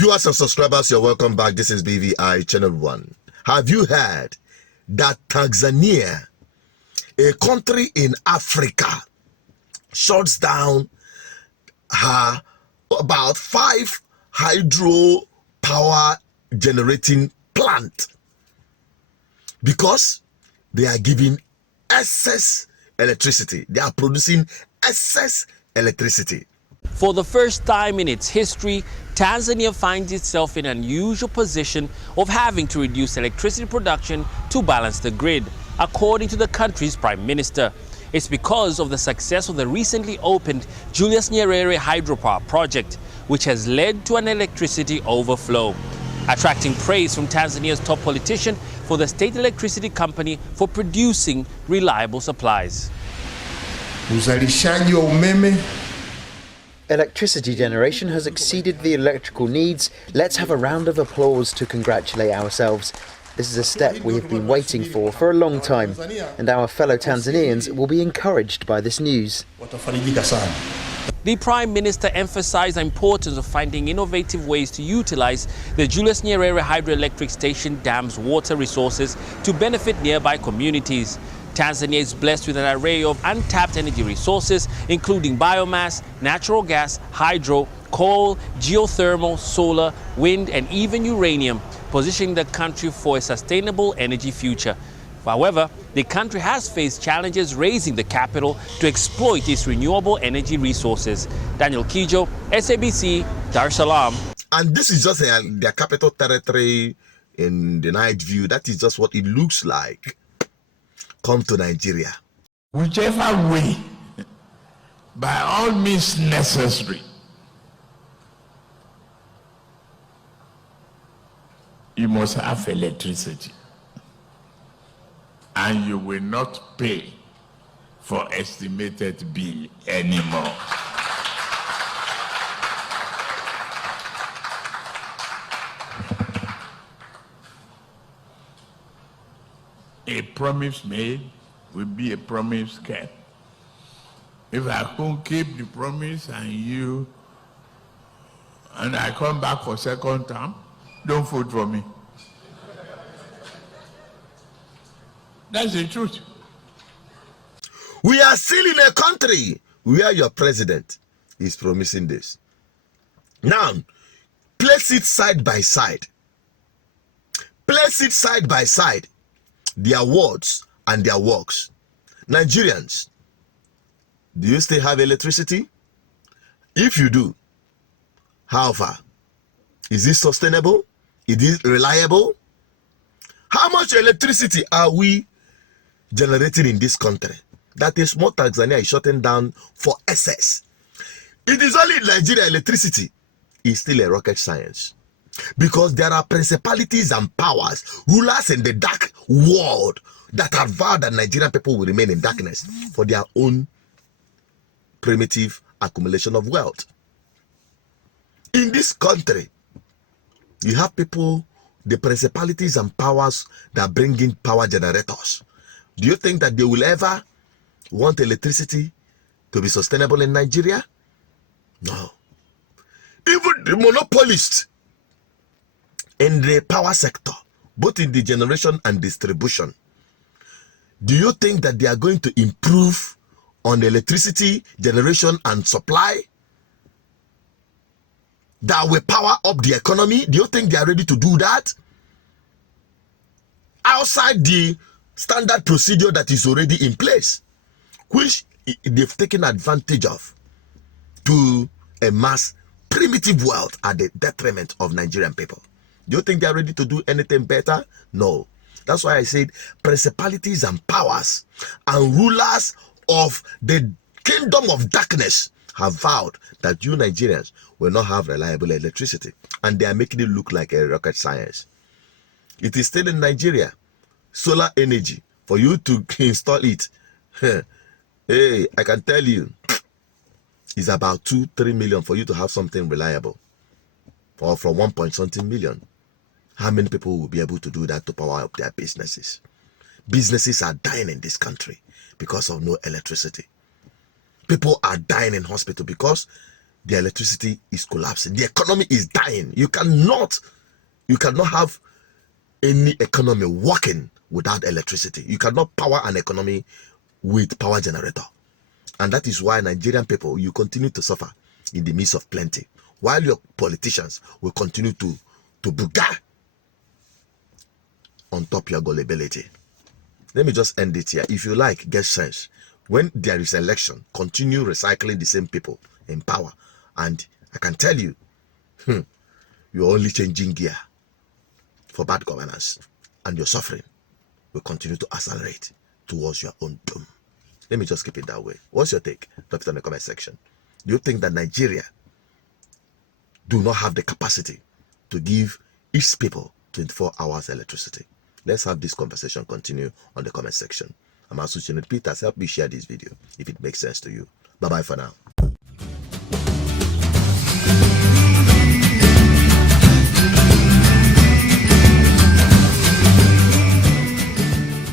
Viewers and subscribers, you're welcome back. This is BVI Channel 1. Have you heard that Tanzania, a country in Africa, shuts down her about 5 hydro power generating plant because they are giving excess electricity. They are producing excess electricity. For the first time in its history, Tanzania finds itself in an unusual position of having to reduce electricity production to balance the grid, according to the country's prime minister. It's because of the success of the recently opened Julius Nyerere hydropower project, which has led to an electricity overflow, attracting praise from Tanzania's top politician for the state electricity company for producing reliable supplies. Uzalishaji wa umeme. Electricity generation has exceeded the electrical needs. Let's have a round of applause to congratulate ourselves. This is a step we have been waiting for a long time, and our fellow Tanzanians will be encouraged by this news. The Prime Minister emphasized the importance of finding innovative ways to utilize the Julius Nyerere hydroelectric station dam's water resources to benefit nearby communities. Tanzania is blessed with an array of untapped energy resources, including biomass, natural gas, hydro, coal, geothermal, solar, wind, and even uranium, positioning the country for a sustainable energy future. However, the country has faced challenges raising the capital to exploit its renewable energy resources. Daniel Kijo, SABC, Dar es Salaam. And this is just their capital territory in the night view. That is just what it looks like. Come to Nigeria. Whichever way, by all means necessary, you must have electricity. And you will not pay for estimated bill anymore. A promise made will be a promise kept. If I can't keep the promise and I come back for second term, don't vote for me. That's the truth. We are still in a country where your president is promising this. Now, place it side by side. Place it side by side. Their words and their works. Nigerians, do you still have electricity? If you do, how far? Is it sustainable? Is it reliable? How much electricity are we generating in this country? That is what Tanzania is shutting down for excess. It is only in Nigeria electricity is still a rocket science. Because there are principalities and powers, rulers in the dark world that have vowed that Nigerian people will remain in darkness for their own primitive accumulation of wealth. In this country, you have people, the principalities and powers that bring in power generators. Do you think that they will ever want electricity to be sustainable in Nigeria? No. Even the monopolists in the power sector, both in the generation and distribution, do you think that they are going to improve on electricity generation and supply that will power up the economy? Do you think they are ready to do that? Outside the standard procedure that is already in place, which they've taken advantage of to amass primitive wealth at the detriment of Nigerian people. Do you think they are ready to do anything better? No. That's why I said principalities and powers and rulers of the kingdom of darkness have vowed that you Nigerians will not have reliable electricity. And they are making it look like a rocket science. It is still in Nigeria. Solar energy, for you to install it, hey, I can tell you, it's about 2-3 million for you to have something reliable. Or from 1 point something million. How many people will be able to do that to power up their businesses? Businesses are dying in this country because of no electricity. People are dying in hospital because the electricity is collapsing. The economy is dying. You cannot have any economy working without electricity. You cannot power an economy with power generator. And that is why Nigerian people, you continue to suffer in the midst of plenty, while your politicians will continue to buga on top your gullibility. Let me just end it here. If you like, get sense. When there is election, continue recycling the same people in power. And I can tell you, you're only changing gear for bad governance. And your suffering will continue to accelerate towards your own doom. Let me just keep it that way. What's your take? Drop it in the comment section. Do you think that Nigeria do not have the capacity to give its people 24 hours electricity? Let's have this conversation continue on the comment section. I'm Asuchinit Peters. Help me share this video if it makes sense to you. Bye-bye for now.